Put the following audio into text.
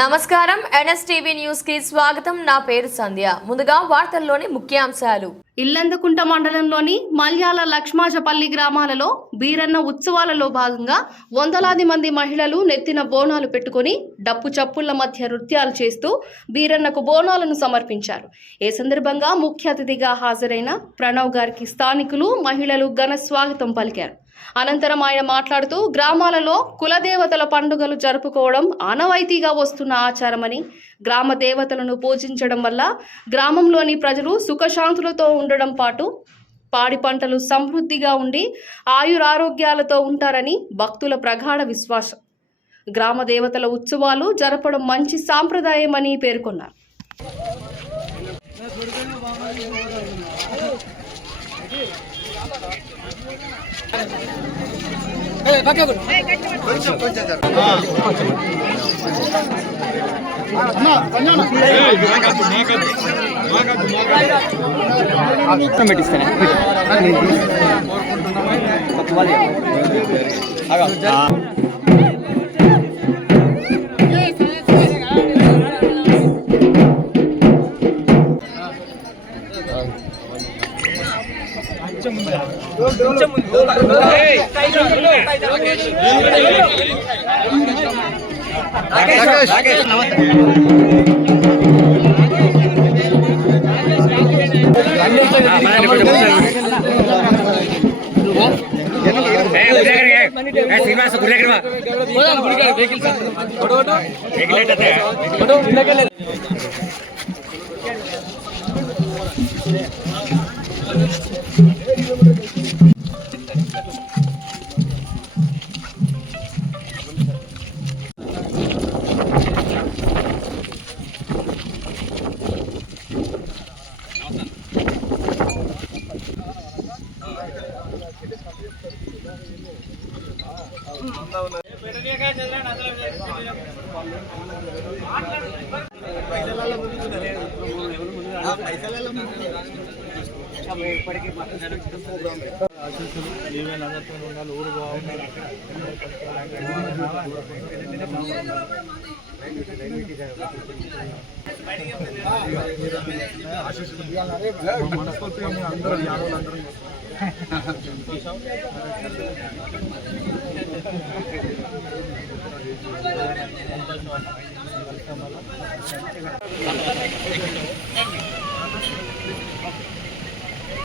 నమస్కారం NSTV news కి స్వాగతం. నా పేరు సంధ్య. ముందుగా వార్తల్లోని ముఖ్యాంశాలు. ఇల్లందుకుంట మండలంలోని మల్యాల లక్ష్మాజపల్లి గ్రామాలలో బీరన్న ఉత్సవాలలో భాగంగా వందలాది మంది మహిళలు నెత్తిన బోనాలు పెట్టుకుని డప్పు చప్పుళ్ల మధ్య నృత్యాలు చేస్తూ బీరన్నకు బోనాలను సమర్పించారు. ఈ సందర్భంగా ముఖ్య అతిథిగా హాజరైన ప్రణవ్ గారికి స్థానికులు మహిళలు ఘన స్వాగతం పలికారు. అనంతరం ఆయన మాట్లాడుతూ గ్రామాలలో కులదేవతల పండుగలు జరుపుకోవడం ఆనవాయితీగా వస్తున్న ఆచారమని, గ్రామ దేవతలను పూజించడం వల్ల గ్రామంలోని ప్రజలు సుఖశాంతులతో ఉండడం పాటు పాడి పంటలు సమృద్ధిగా ఉండి ఆయురారోగ్యాలతో ఉంటారని భక్తుల ప్రగాఢ విశ్వాసం. గ్రామ దేవతల ఉత్సవాలు జరపడం మంచి సాంప్రదాయమని పేర్కొన్నారు.